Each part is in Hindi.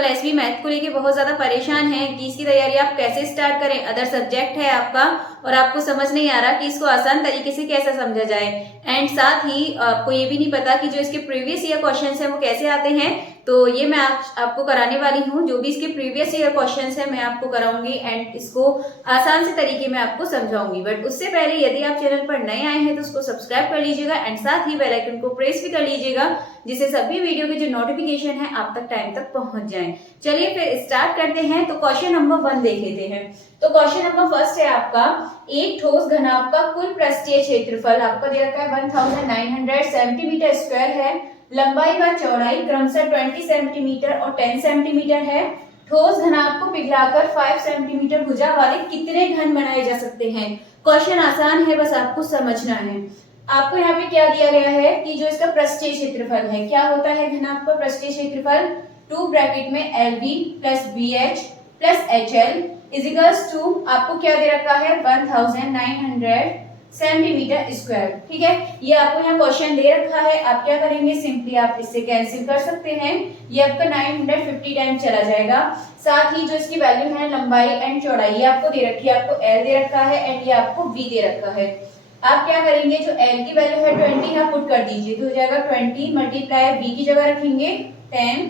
ट्रिपल एसबी मैथ को लेके बहुत ज्यादा परेशान हैं कि इसकी तैयारी आप कैसे स्टार्ट करें। अदर सब्जेक्ट है आपका और आपको समझ नहीं आ रहा कि इसको आसान तरीके से कैसे समझा जाए। एंड साथ ही आपको ये भी नहीं पता कि जो इसके प्रीवियस ईयर क्वेश्चंस हैं वो कैसे आते हैं। तो ये मैं आपको कराने वाली हूँ। जो भी इसके प्रीवियस ईयर क्वेश्चंस हैं मैं आपको कराऊंगी एंड इसको आसान से तरीके में आपको समझाऊंगी। बट उससे पहले यदि आप चैनल पर नए आए हैं तो उसको सब्सक्राइब कर लीजिएगा एंड साथ ही बेल आइकन को प्रेस भी कर लीजिएगा, जिससे सभी वीडियो के जो नोटिफिकेशन है आप तक टाइम तक पहुंच जाए। चलिए फिर स्टार्ट करते हैं। तो क्वेश्चन नंबर 1 देख लेते हैं। तो क्वेश्चन नंबर फर्स्ट है आपका, एक ठोस घनाभ का कुल पृष्ठीय क्षेत्रफल आपका दे रखा है 1900 सेंटीमीटर स्क्वायर है। लंबाई व चौड़ाई क्रमशः 20 सेंटीमीटर और 10 सेंटीमीटर है। ठोस घनाभ को पिघलाकर 5 सेंटीमीटर भुजा वाले कितने घन बनाए जा सकते हैं। क्वेश्चन आसान है, बस आपको समझना है। आपको यहाँ पे क्या दिया गया है कि जो इसका पृष्ठीय क्षेत्रफल है, क्या होता है घनाभ का पृष्ठीय क्षेत्रफल, 2 ब्रैकेट में LB plus BH plus HL equals to आपको क्या दे रखा है 1900 सेंटीमीटर स्क्वायर। ठीक है, ये आपको यहाँ क्वेश्चन दे रखा है। आप क्या करेंगे, सिंपली आप इससे कैंसिल कर सकते हैं। ये आपका 950 टाइम चला जाएगा। साथ ही जो इसकी वैल्यू है लंबाई एंड चौड़ाई ये आपको दे रखी है, आपको L दे रखा है एंड ये आपको V दे रखा है। आप क्या करेंगे, जो L की वैल्यू है 20 यहाँ पुट कर दीजिए तो हो जाएगा 20 मल्टीप्लाई V की जगह रखेंगे 10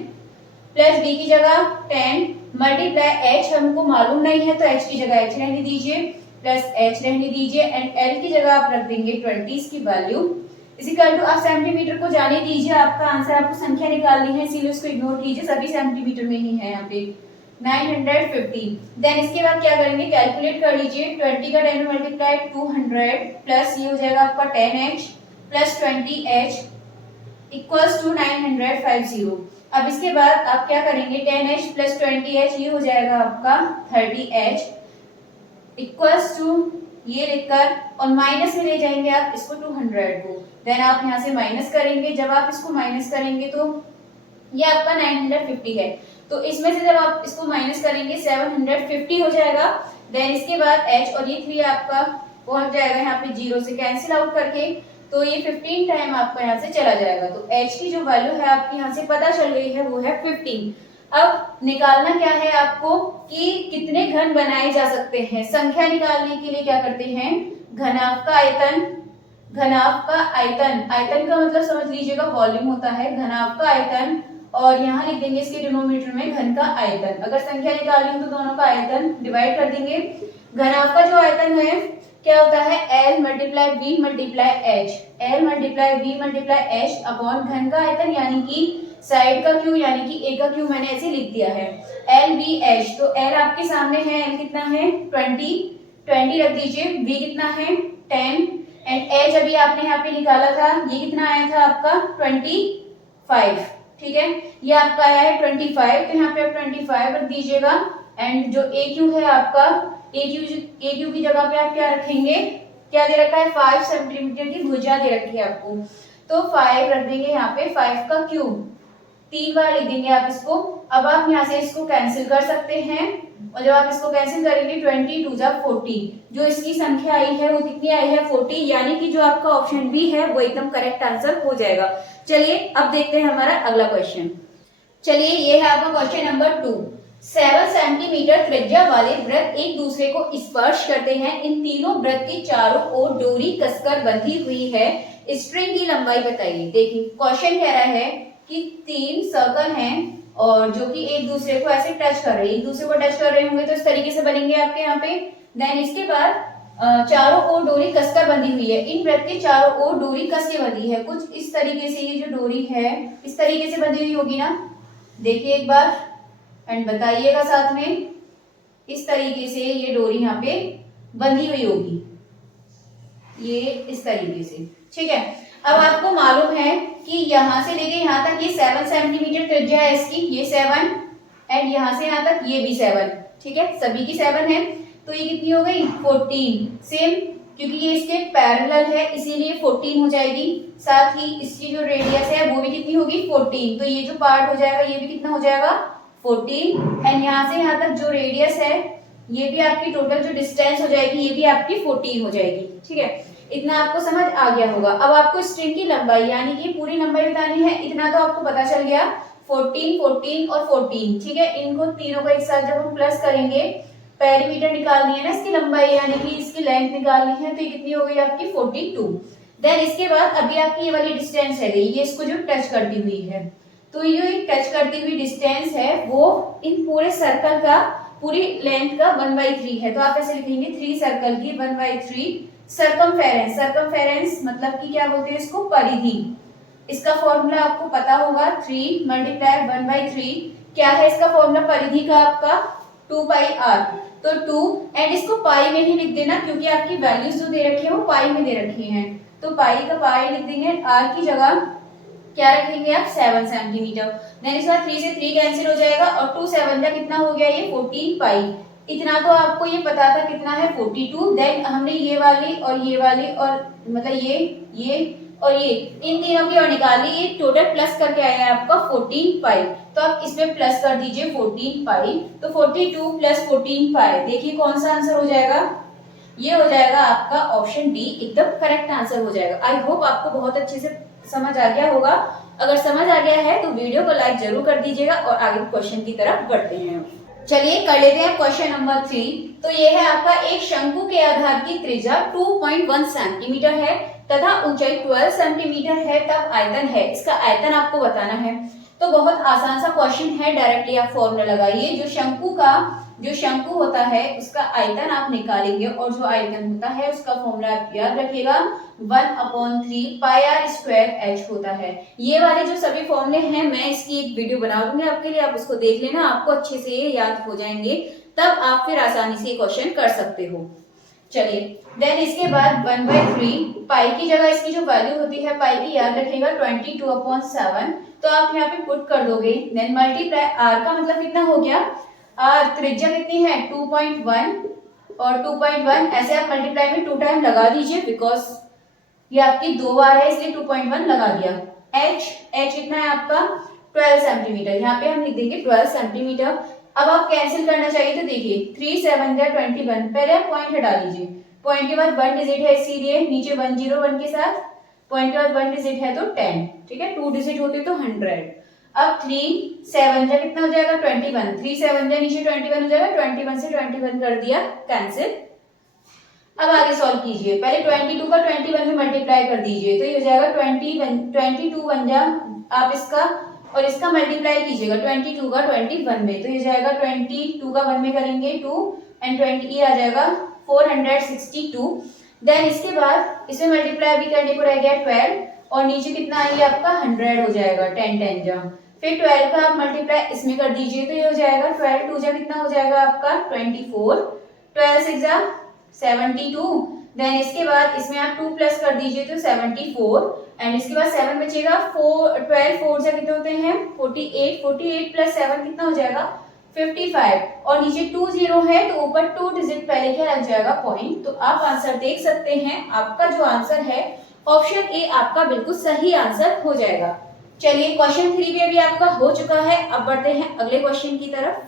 प्लस B की जगह 10 मल्टीप्लाई H हमको मालूम नहीं है तो H की जगह H रहने दीजिए प्लस H रहने दीजिए एंड L की जगह आप रख देंगे 20 की वैल्यू इजिकल टू आप सेंटीमीटर को जाने दीजिए। आपका आंसर आपको संख्या निकालनी है इसीलिए उसको इग्नोर कीजिए, सभी सेंटीमीटर में ही है यहाँ पे 950। देन इसके बाद क्या करेंगे, कैलकुलेट कर लीजिए 20 का 10 में मल्टीप्लाई 200 प्लस ये हो जाएगा आपका 10H plus 20H equals to 950। अब इसके बाद आप क्या करेंगे 10H प्लस 20H ये हो जाएगा आपका 30H इक्वल्स टू ये लिखकर और माइनस में ले जाएंगे आप इसको 200 को। देन आप यहाँ से माइनस करेंगे, जब आप इसको माइनस करेंगे तो ये आपका 950 है तो इसमें से जब आप इसको माइनस करेंगे 750 हो जाएगा। देन इसके बाद H और ये 3 आपका पहुंच जाएगा यहाँ पे 0 से कैंसिल आउट करके तो ये 15 टाइम आपका यहाँ से चला जाएगा। तो H की जो वैल्यू है आपकी यहाँ से पता चल गई है वो है 15। अब निकालना क्या है आपको कि कितने घन बनाए जा सकते हैं। संख्या निकालने के लिए क्या करते हैं, घनाभ का आयतन, घनाभ का आयतन, आयतन का मतलब समझ लीजिएगा वॉल्यूम होता है, घनाभ का आयतन और यहाँ लिख देंगे इसके डिनोमिनेटर में घन का आयतन। अगर संख्या निकालनी हो तो दोनों का आयतन डिवाइड कर देंगे। घनाभ का जो आयतन है क्या होता है L multiply V multiply H, L multiply V multiply H upon घन का आयतन यानी कि साइड का क्यू यानी कि A का क्यू मैंने ऐसे लिख दिया है LVH। तो L आपके सामने है, L कितना है 20 रख दीजिए, V कितना है 10 एंड H अभी आपने यहाँ पे निकाला था ये कितना आया था आपका 25। ठीक है, ये आपका आया है 25 तो यहाँ पे आप 25 रख दीजिएगा एंड जो AQ है आपका AQ की जगह पे आप क्या रखेंगे, क्या दे रखा है 5 सेंटीमीटर की भुजा दे रखी है आपको तो 5 रख देंगे यहाँ पे 5 का क्यूब 3 बार लिख देंगे आप इसको। अब आप यहाँ से इसको कैंसिल कर सकते हैं और जब आप इसको कैंसिल करेंगे 20 2 जा 40, जो इसकी संख्या आई है वो कितनी आई है 40, यानी कि जो आपका ऑप्शन बी है वो एकदम करेक्ट आंसर हो जाएगा। चलिए अब देखते हैं हमारा अगला क्वेश्चन। चलिए ये है आपका क्वेश्चन नंबर 2। 7 सेंटीमीटर त्रिज्या वाले वृत्त एक दूसरे को स्पर्श करते हैं। इन तीनों वृत्त के चारों ओर डोरी कसकर बंधी हुई है, स्ट्रिंग की लंबाई बताइए। देखिए क्वेश्चन कह रहा है कि 3 सर्कल हैं और जो कि एक दूसरे को ऐसे टच कर रहे हैं, एक दूसरे को टच कर रहे होंगे तो इस तरीके से बनेंगे आपके यहाँ पे। देन इसके बाद चारों ओर डोरी कसकर बंधी हुई है, इन वृत्त के चारों ओर डोरी कस के बंधी है, कुछ इस तरीके से ये जो डोरी है इस तरीके से बंधी हुई होगी ना, देखिए एक बार एंड बताइएगा साथ में, इस तरीके से ये डोरी यहाँ पे बंधी हुई होगी, ये इस तरीके से। ठीक है, अब आपको मालूम है कि यहाँ से लेके यहाँ तक ये 7 सेंटीमीटर त्रिज्या है इसकी, ये 7 एंड यहाँ से यहाँ तक ये भी 7। ठीक है, सभी की 7 है तो ये कितनी हो गई 14। सेम क्योंकि ये इसके पैरेलल है इसीलिए 14 हो जाएगी। साथ ही इसकी जो रेडियस है वो भी कितनी होगी 14, तो ये जो पार्ट हो जाएगा ये भी कितना हो जाएगा 14 एंड यहाँ से यहाँ तक जो रेडियस है ये भी आपकी टोटल जो डिस्टेंस हो जाएगी ये भी आपकी 14 हो जाएगी। ठीक है, इतना आपको समझ आ गया होगा। अब आपको स्ट्रिंग की लंबाई यानी कि पूरी लंबाई बतानी है, इतना तो आपको पता चल गया 14, 14 और 14, ठीक है। इनको तीनों को एक साथ जब हम प्लस करेंगे, पेरीमीटर निकालनी है ना इसकी लंबाई, यानी कि इसकी लेंथ निकालनी है, तो ये कितनी हो गई आपकी 42। देन इसके बाद अभी आपकी ये वाली डिस्टेंस है ये इसको जो टच करती हुई है, तो ये जो टच करती हुई डिस्टेंस है वो इन पूरे सर्कल का, पूरी लेंथ का 1/3 है। तो आप ऐसे लिखेंगे 3 सर्कल की 1/3 सर्कमफेरेंस। सर्कमफेरेंस मतलब कि क्या बोलते हैं इसको, परिधि। इसका फॉर्मूला आपको पता होगा 3 × 1/3। क्या है इसका फॉर्मूला परिधि का आपका 2πr। तो 2 एंड इसको पाई में ही लिख देना, क्योंकि आपकी वैल्यूज जो दे रखी है वो पाई में दे रखी है। तो पाई का पाई लिख देंगे, आर की जगह क्या रखेंगे आप 7 सेंटीमीटर। देन इसके बाद 3 से 3 कैंसिल हो जाएगा और 2 7 का कितना हो गया ये 14 पाई। इतना तो आपको ये पता था कितना है 42। देन हमने ये वाली और मतलब ये और ये इन तीनों की और निकाली, ये टोटल प्लस करके आया है आपका 14 पाई। तो आप इसमें प्लस कर दीजिए 14 पाई, तो 42 + 14 पाई। देखिए कौन सा आंसर हो जाएगा, ये हो जाएगा आपका ऑप्शन डी, एकदम करेक्ट आंसर हो जाएगा। आई होप आपको बहुत अच्छे से समझ आ गया होगा। अगर समझ आ गया है तो वीडियो को लाइक जरूर कर दीजिएगा और आगे क्वेश्चन की तरफ बढ़ते हैं। चलिए कर लेते हैं क्वेश्चन नंबर 3। तो ये है आपका, एक शंकु के आधार की त्रिज्या 2.1 सेंटीमीटर है तथा ऊंचाई 12 सेंटीमीटर है, तब आयतन है। इसका आयतन आपको बताना है। तो बहुत आसान सा क्वेश्चन है, डायरेक्टली आप फॉर्मूला लगाइए। जो शंकु होता है उसका आयतन आप निकालेंगे और जो आयतन होता है उसका फॉर्मूला आप याद रखिएगा 1/3 πr² होता है। ये वाले जो सभी फॉर्मूले हैं मैं इसकी एक वीडियो बना दूंगी आपके लिए, आप उसको देख लेना, आपको अच्छे से ये याद हो जाएंगे, तब आप फिर आसानी से क्वेश्चन कर सकते हो। चलिए देन इसके बाद 1/3 पाई की जगह इसकी जो वैल्यू होती है पाई की याद रखिएगा 22/7, तो आप यहाँ पे पुट कर दोगे। देन मल्टीप्लाई आर का मतलब कितना हो गया, आर त्रिज्या कितनी है 2.1 और 2.1 ऐसे आप मल्टीप्लाई में 2 टाइम लगा दीजिए, बिकॉज ये आपकी 2 बार है इसलिए 2.1 लगा दिया। h कितना है आपका 12 सेंटीमीटर, यहाँ पे हम लिख देंगे 12 सेंटीमीटर। अब आप कैंसिल करना चाहिए तो देखिए 3 7 21, पहले आप पॉइंट हटा लीजिए, पॉइंट के बाद 1 डिजिट है इसीलिए नीचे 101 के साथ, पॉइंट के बाद 1 डिजिट है तो 10, ठीक है, 2 डिजिट होते तो 100। अब 3 7 कितना हो जाएगा 21, 3 7 नीचे 21 हो जाएगा, 21 से 21 कर दिया कैंसिल। अब आगे सॉल्व कीजिए, पहले 22 का 21 में मल्टीप्लाई कर दीजिए, तो ये हो जाएगा 22 बन जा, आप इसका और इसका मल्टीप्लाई कीजिएगा 22 का 21 में, तो ये जाएगा 22 का 1 में करेंगे 2 एंड 20 ये आ जाएगा 462। देन इसके बाद इसमें मल्टीप्लाई भी करने को रह गया 12 और नीचे कितना आएगा आपका 100 हो जाएगा, 10 जा, फिर 12 का आप मल्टीप्लाई इसमें कर दीजिए, तो ये हो जाएगा 12 2 जा कितना हो जाएगा आपका 24, 12 6 जा 72। देन इसके बाद इसमें आप 2 प्लस कर दीजिए तो 74 एंड इसके बाद 7 बचेगा, 12 4 जा कितने होते हैं 48, 48 + 7 कितना हो जाएगा 55 और नीचे 2 0 है तो ऊपर 2 डिजिट पहले क्या लग जाएगा पॉइंट। तो आप आंसर देख सकते हैं, आपका जो आंसर है ऑप्शन ए आपका बिल्कुल सही आंसर हो जाएगा। चलिए क्वेश्चन 3 भी अभी आपका हो चुका है, अब बढ़ते हैं अगले क्वेश्चन की तरफ।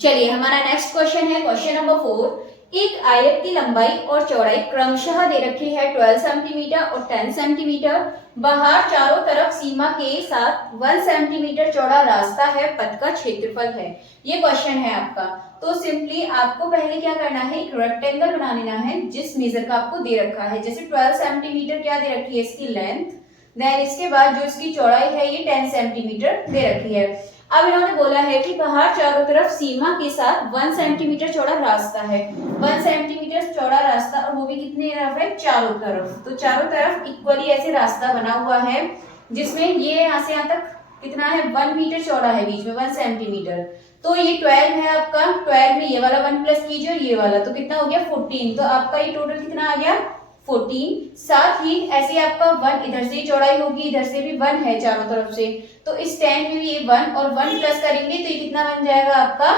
चलिए हमारा नेक्स्ट क्वेश्चन है क्वेश्चन नंबर 4। एक आयत की लंबाई और चौड़ाई क्रमशः दे रखी है 12 सेंटीमीटर और 10 सेंटीमीटर। बाहर चारों तरफ सीमा के साथ 1 सेंटीमीटर चौड़ा रास्ता है, पथ का क्षेत्रफल है। ये क्वेश्चन है आपका। तो सिंपली आपको पहले क्या करना है, एक रेक्टेंगल बना लेना है जिस मेजर का आपको दे रखा है। जैसे 12 सेंटीमीटर क्या दे रखी है इसकी लेंथ, देन इसके बाद जो इसकी चौड़ाई है ये 10 सेंटीमीटर दे रखी है। अब इन्होंने बोला है कि बाहर चारों तरफ सीमा के साथ 1 सेंटीमीटर चौड़ा रास्ता है, 1 सेंटीमीटर चौड़ा रास्ता, और वो भी कितने तरफ है चारों तरफ। तो चारों तरफ इक्वली ऐसे रास्ता बना हुआ है जिसमें ये यहाँ से यहाँ तक कितना है 1 मीटर चौड़ा है, बीच में 1 सेंटीमीटर। तो ये 12 है आपका, 12 में ये वाला 1 प्लस कीजिए और ये वाला, तो कितना हो गया 14। तो आपका ये टोटल कितना आ गया 14। साथ ही ऐसे आपका 1 इधर से चौड़ाई होगी, इधर से भी 1 है चारों तरफ से, तो इस 10 में भी ये 1 और 1 प्लस करेंगे तो ये कितना बन जाएगा आपका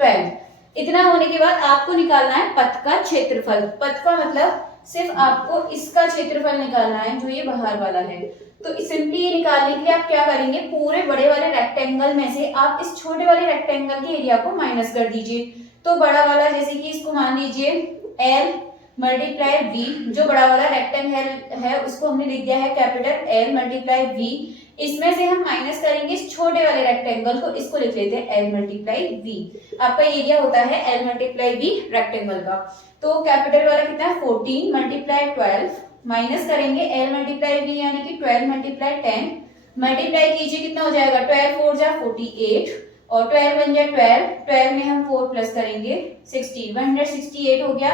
12। इतना होने के बाद आपको निकालना है पथ का क्षेत्रफल। पथ का मतलब सिर्फ आपको इसका क्षेत्रफल निकालना है जो ये बाहर वाला है। तो सिंपली ये निकालने के लिए आप क्या करेंगे, पूरे बड़े वाले रेक्टेंगल में से आप इस छोटे वाले रेक्टेंगल के एरिया को माइनस कर दीजिए। तो बड़ा वाला जैसे कि इसको मान लीजिए L मल्टीप्लाई V, जो बड़ा वाला रेक्टेंगल है उसको हमने लिख दिया है कैपिटल L मल्टीप्लाई V इसमें से हम माइनस करेंगे इस छोटे वाले रेक्टेंगल को, इसको लिख लेते हैं L मल्टीप्लाई V। आपका एरिया होता है L मल्टीप्लाई V रेक्टेंगल का। तो कैपिटल वाला कितना है 14 मल्टीप्लाई 12 माइनस करेंगे L मल्टीप्लाई V यानी कि 12 मल्टीप्लाई 10 मल्टीप्लाई कीजिए कितना हो जाएगा 12 4 जा 48 और 12 बन जाए 12 में हम 4 प्लस करेंगे 60 168 हो गया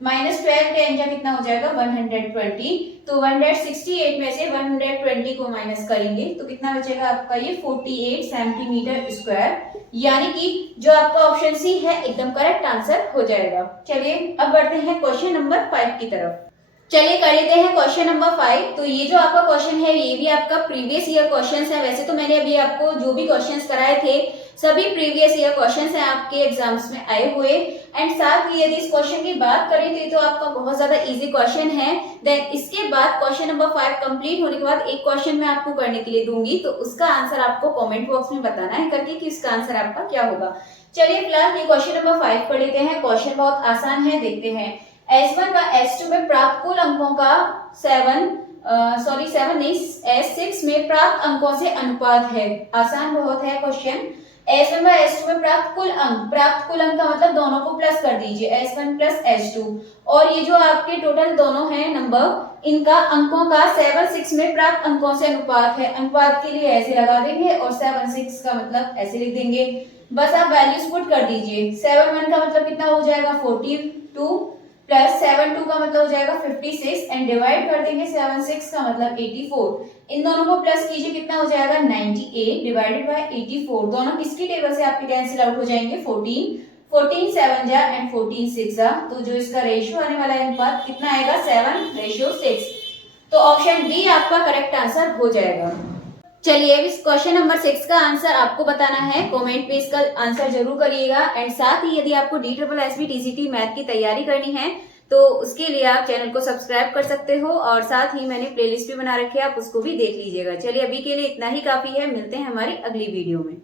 माइनस 12 10 जा कितना हो जाएगा 120। तो 168 में से 120 को माइनस करेंगे तो कितना बचेगा आपका ये 48 सेंटीमीटर स्क्वायर, यानी कि जो आपका ऑप्शन सी है एकदम करेक्ट आंसर हो जाएगा। चलिए अब बढ़ते हैं क्वेश्चन नंबर 5 की तरफ। चलिए कर लेते हैं क्वेश्चन नंबर 5। तो ये जो आपका क्वेश्चन है ये भी आपका प्रीवियस ईयर क्वेश्चंस है। वैसे तो मैंने अभी आपको जो भी क्वेश्चंस कराए थे सभी प्रीवियस ईयर क्वेश्चंस हैं आपके एग्जाम्स में आए हुए। एंड साथ ही यदि इस क्वेश्चन की बात करें तो ये तो आपका बहुत ज्यादा इजी क्वेश्चन है। देन इसके बाद क्वेश्चन नंबर 5 कंप्लीट होने के बाद एक क्वेश्चन मैं आपको करने के लिए दूंगी, तो उसका आंसर आपको कॉमेंट बॉक्स में बताना है करके कि उसका आंसर आपका क्या होगा। चलिए फिलहाल ये क्वेश्चन नंबर 5 पढ़ लेते हैं। क्वेश्चन बहुत आसान है, देखते हैं। S1 व S2 में प्राप्त कुल अंकों का 7 नहीं S6 में प्राप्त अंकों से अनुपात है। आसान बहुत है क्वेश्चन। S1 व S2 में प्राप्त कुल अंक का मतलब दोनों को प्लस कर दीजिए S1 प्लस S2, और ये जो आपके टोटल दोनों हैं नंबर इनका अंकों का 7 6 में प्राप्त अंकों से अनुपात है। अनुपात के लिए ऐसे लगा देंगे और 7 6 का मतलब ऐसे लिख देंगे। बस आप वैल्यूज पुट कर दीजिए। 7 1 का मतलब कितना हो जाएगा 42 प्लस 7 2 का मतलब हो जाएगा 56 एंड डिवाइड कर देंगे 7 6 का मतलब 84। इन दोनों को प्लस कीजिए कितना हो जाएगा 98 डिवाइडेड बाय 84। दोनों किसकी टेबल से आपके कैंसिल आउट हो जाएंगे 14 7 जा एंड 14 6 जा। तो जो इसका रेशियो आने वाला है अनुपात कितना आएगा 7:6। तो ऑप्शन बी आपका करेक्ट आंसर हो जाएगा। चलिए इस क्वेश्चन नंबर 6 का आंसर आपको बताना है। कमेंट पे इसका आंसर जरूर करिएगा। एंड साथ ही यदि आपको DSSB TCT मैथ की तैयारी करनी है तो उसके लिए आप चैनल को सब्सक्राइब कर सकते हो, और साथ ही मैंने प्लेलिस्ट भी बना रखी है, आप उसको भी देख लीजिएगा। चलिए अभी के लिए इतना ही काफी है, मिलते हैं हमारी अगली वीडियो में।